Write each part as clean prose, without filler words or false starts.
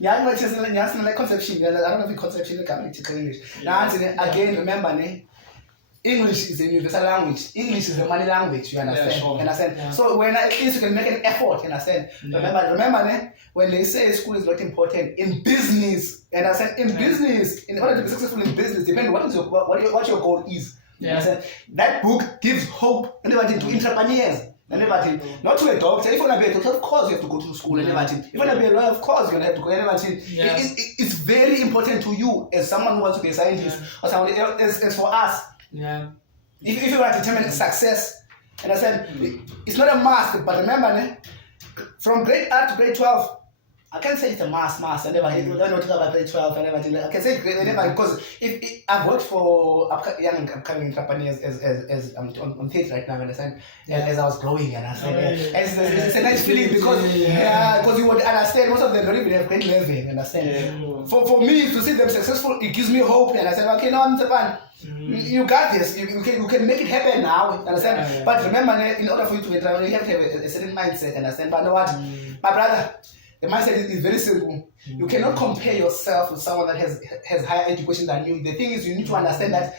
Yeah, like conception. I don't know if conception is English. Now, again, remember, English is a universal language. English is the money language. You understand? Yeah, sure. You understand? Yeah. So when at least you can make an effort. You understand? Yeah. Remember, when they say school is not important in business, you understand? In business, in order to be successful in business, depending what your goal is. You understand? That book gives hope to entrepreneurs. Not to a doctor. If you want to be a doctor, of course you have to go to school. If you want to be a lawyer, of course you're going to have to go. It's very important to you as someone who wants to be a scientist or someone else. As for us, if you want to determine success, and I said it's not a must, but remember, from grade 8 to grade 12, I can't say it's a must. I never talk about grade 12. I can say grade because if I've worked for young upcoming entrepreneurs as I'm on theatre right now, understand? As I was growing, and I said it's a nice feeling because you would understand most of them don't even have grade 11, understand? For me to see them successful, it gives me hope, and I said, okay, no, I'm Japan. You got this. You can make it happen now, understand? But remember, in order for you to be a traveler, you have to have a certain mindset, understand? But you know what, my brother. The mindset is very simple. You cannot compare yourself with someone that has higher education than you. The thing is, you need to understand that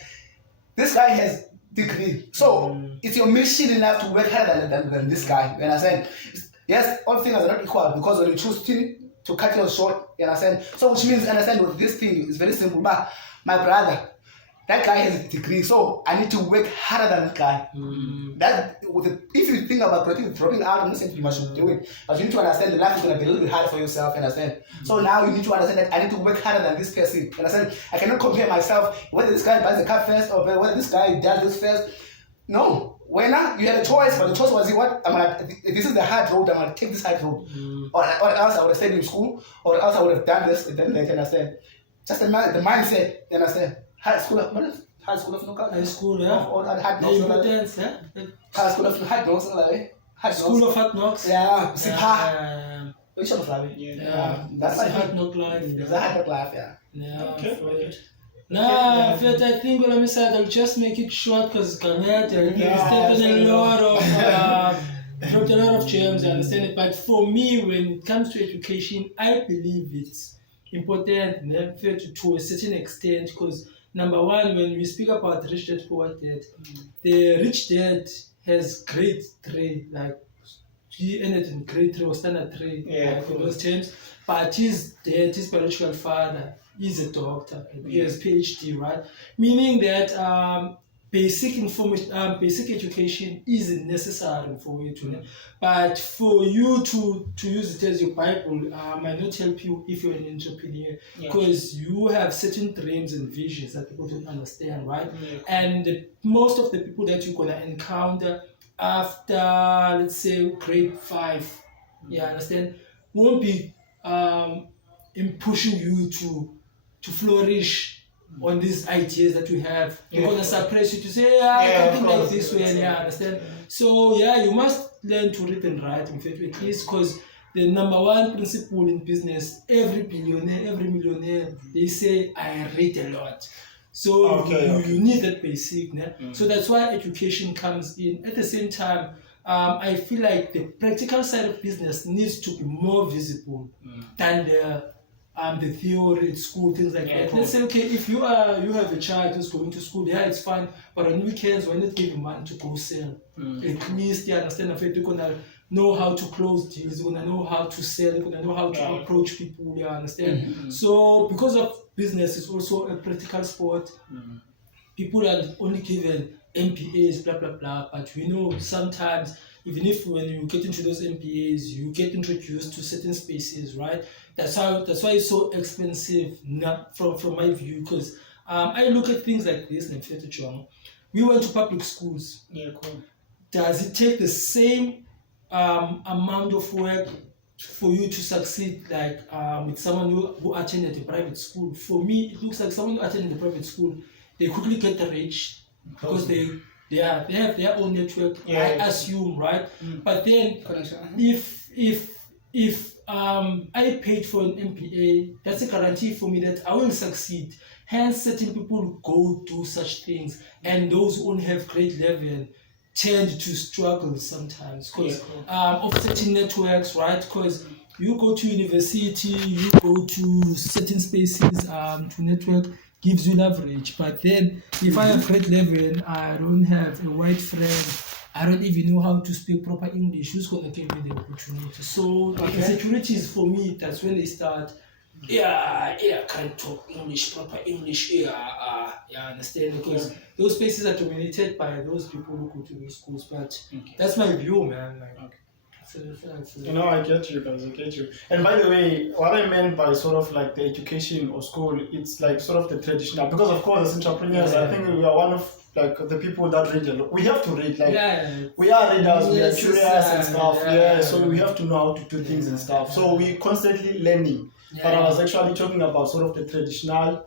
this guy has degree. So it's your mission enough to work harder than this guy. You understand? Yes, all things are not equal because when you choose to cut yours short, you understand? So which means, understand with this thing is very simple. But my brother, that guy has a degree, so I need to work harder than that guy. If you think about dropping out, I'm not saying you must do it, but you need to understand the life is going to be a little bit harder for yourself, understand? So now you need to understand that I need to work harder than this person, understand? I cannot compare myself, whether this guy buys the car first or whether this guy does this first. No. When you had a choice, but the choice was, this is the hard road, I'm going to take this hard road. Or else I would have stayed in school, or else I would have done this, then they understand. Just the mindset, you understand? High school of knockout. High school, yeah. Or hard knocks. High school of hard knocks. School of hard knocks. Yeah. Which one of life? Yeah. That's like hard knock life. It's a hard knock life, yeah. Okay. Nah, I think what I'm saying, I'll just make it short because Garnet has taken a lot of gems, I understand it. But for me, when it comes to education, I believe it's important to a certain extent because number one, when we speak about rich dad, poor dad, the rich dad has grade 3, like he ended in grade 3 or standard 3, in those terms. But his dad, his biological father, is a doctor. He has PhD, right? Meaning that basic education isn't necessary for you to know. But for you to use it as your Bible might not help you if you're an entrepreneur because you have certain dreams and visions that people don't understand, right? And most of the people that you're going to encounter after, let's say, grade 5, understand, won't be in pushing you to flourish on these ideas that we have. They're going to suppress you to say, I think like this way, understand? So, you must learn to read and write, in fact, at least, because the number one principle in business, every billionaire, every millionaire, they say, I read a lot. So, you need that basic. So, that's why education comes in. At the same time, I feel like the practical side of business needs to be more visible than the theory at school, things like that. Let's say, okay, if you have a child who's going to school, it's fine, but on weekends, why not give him money to go sell? At least they understand that they're gonna know how to close deals, they're gonna know how to sell, they're gonna know how to approach people, you understand? So because of business, it's also a practical sport. People are only given MPAs, blah blah blah, but we know sometimes even if when you get into those MPAs, you get introduced to certain spaces, right? That's why it's so expensive from my view, because I look at things like this in Mfethu Chong. We went to public schools. Does it take the same amount of work for you to succeed like with someone who attended a private school? For me, it looks like someone who attended a private school, they quickly get the rich because they have their own network, I assume, right? But then if I paid for an MPA, that's a guarantee for me that I will succeed. Hence, certain people go do such things, and those who only have grade 11 tend to struggle sometimes because of certain networks, right? Because you go to university, you go to certain spaces to network, gives you leverage. But then if I have grade 11, I don't have a white friend, I don't even know how to speak proper English, who's going to give me the opportunity? So insecurities for me, that's when they start. I can't talk English, proper English. Understand? Because those spaces are dominated by those people who go to those schools. But that's my view, man. I get you guys, I get you. And by the way, what I meant by sort of like the education or school, it's like sort of the traditional, because of course as entrepreneurs, I think we are one of like the people that read a lot. We have to read, like we are readers, we are curious and stuff. So we have to know how to do things and stuff. So we constantly learning. But I was actually talking about sort of the traditional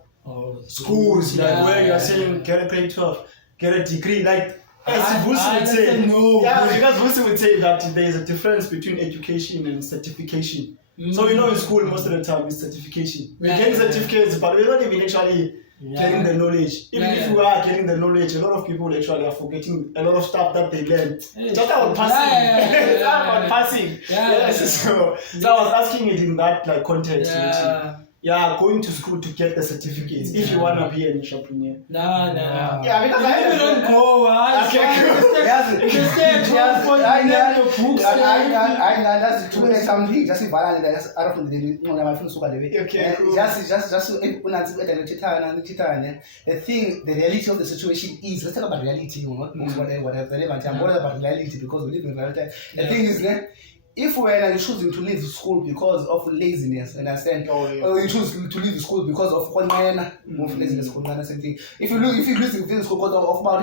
schools, like where you are saying get a grade 12, get a degree, like as Vusi would say. Because Vusi would say that there is a difference between education and certification. So in school most of the time it's certification. We get certificates, but we're not even actually getting the knowledge. Even if we are getting the knowledge, a lot of people actually are forgetting a lot of stuff that they learned. Just about passing. So I was asking it in that like context. Going to school to get the certificates if you want to be an entrepreneur. Because I don't go. That's to make something just violent. That's out of the my friends who are the thing, the reality of the situation is, let's talk about reality, not whatever. I'm worried about reality because we live in reality. The thing is that if we're choosing to leave school because of laziness, understand? Or you choose to leave school because of laziness, if you leave school because of about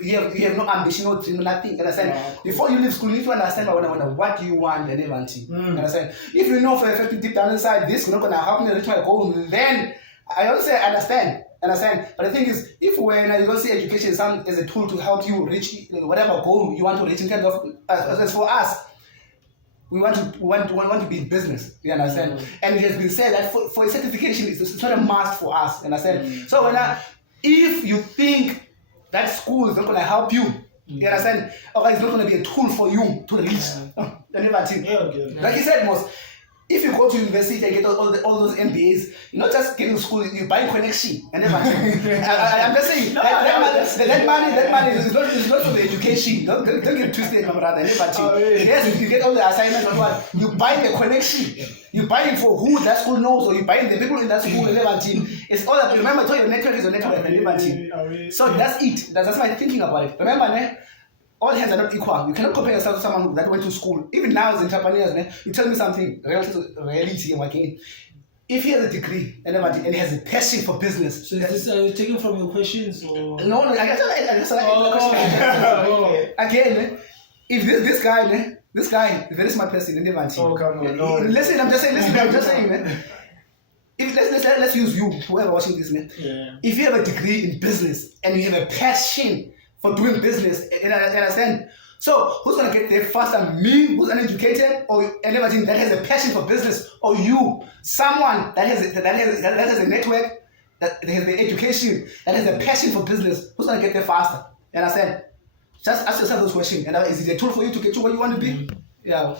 you have no ambition, no dream, nothing, understand? Before you leave school, you need to understand what you want and everything. Understand? If you know for a fact deep down inside this is not gonna help me reach my goal, then I don't say understand. But the thing is, if when you don't see education as a tool to help you reach whatever goal you want to reach in terms of as for us. We want to be in business, you understand? And it has been said that for a certification, it's not a must for us, you understand? So if you think that school is not going to help you, you understand? Or it's not going to be a tool for you to reach. Like you said, most. If you go to university and get all those MBAs, you're not just getting school, you buy connection and everything. I'm just saying that money is not for the education. Don't get twisted, my brother. Yes, you get all the assignments and what you buy the connection. You buy it for who that school knows, or you buy the people in that school and everything. It's all that. Remember, your network is your network and everything. So that's it. That's my thinking about it. Remember, all hands are not equal. You cannot compare yourself to someone that went to school. Even now as entrepreneurs, you tell me something, reality, again. If he has a degree and he has a passion for business. So is this taken from your questions or? No, I guess I question. Again, if this guy is a very smart person in the listen, I'm just saying, man. If let's use you, whoever watching this, man. If you have a degree in business and you have a passion for doing business, and I understand. So who's gonna get there faster? Me, who's uneducated, or anybody that has a passion for business, or you, someone that has a network, that has the education, that has a passion for business? Who's gonna get there faster? And I said, just ask yourself those questions. And is it a tool for you to get to where you want to be? Yeah,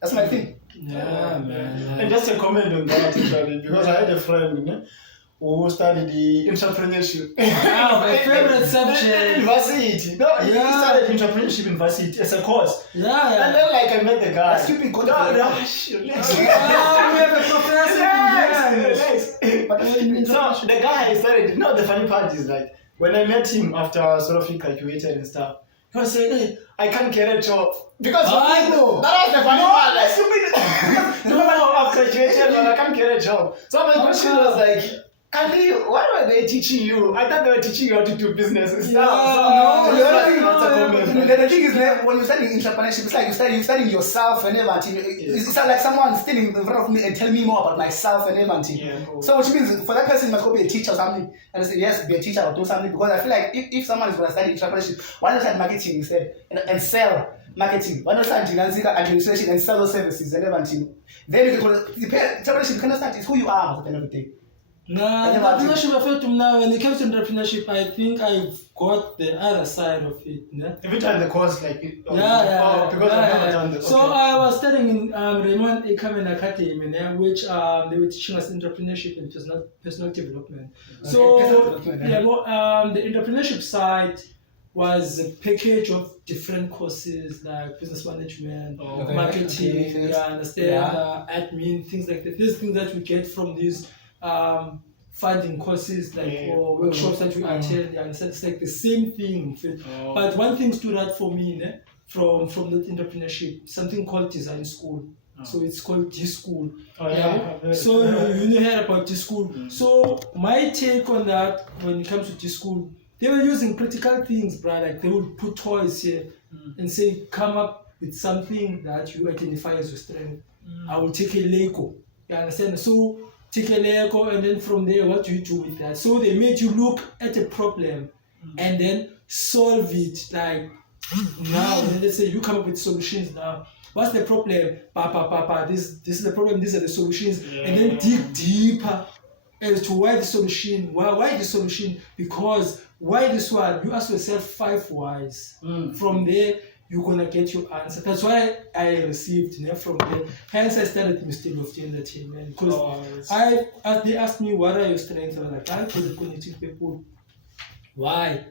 that's my thing. Yeah, man. And just a comment on that, actually, because I had a friend, who studied the entrepreneurship. My favorite subject. University. No, he studied entrepreneurship university as a course. And then I met the guy. Stupid we have a professor. So the guy started, the funny part is like, when I met him after sort of he graduated and stuff, he was saying, hey, I can't get a job. Because I know. That was the funny part. Like, stupid. I've graduated and I can't get a job. So my question was like, why were they teaching you? I thought they were teaching you how to do business and stuff. The thing is, when you're studying entrepreneurship, it's like you're studying yourself and everything. It's like someone standing in front of me and telling me more about myself and everything. So which means for that person, must go be a teacher or something. And I say, yes, be a teacher or do something. Because I feel like if someone is going to study entrepreneurship, why not study marketing instead and sell marketing? Why not study administration and sell those services and everything? Then you can entrepreneurship cannot start. It's who you are at the end of the day. Nah, entrepreneurship, I felt now when it comes to entrepreneurship, I think I've got the other side of it. Yeah? Have you done the course like it? Because I've never done this. So I was studying in Raymond Ekamen Academy, which they were teaching us entrepreneurship and personal development. So the entrepreneurship side was a package of different courses like business management, marketing, admin, things like that. These things that we get from these funding courses, like or workshops that we attend. You understand? It's like the same thing. But one thing stood out for me from that entrepreneurship, something called design school. So it's called D-School. So you heard about D-School. So my take on that when it comes to D-School, they were using practical things, bro. Like they would put toys here and say, come up with something that you identify as your strength. I will take a Lego. You understand? So take a Lego, and then from there, what do you do with that? So they made you look at a problem and then solve it. Like now, and then they say you come up with solutions now. What's the problem? This is the problem. These are the solutions, and then dig deeper as to why the solution. Why the solution? Because why this one? You ask yourself 5 whys. From there, you're gonna get your answer. That's why I received from there. Hence, I started Mr. Lofty Entertainment because they asked me what are your strengths. I was like, I could connect with people. Why?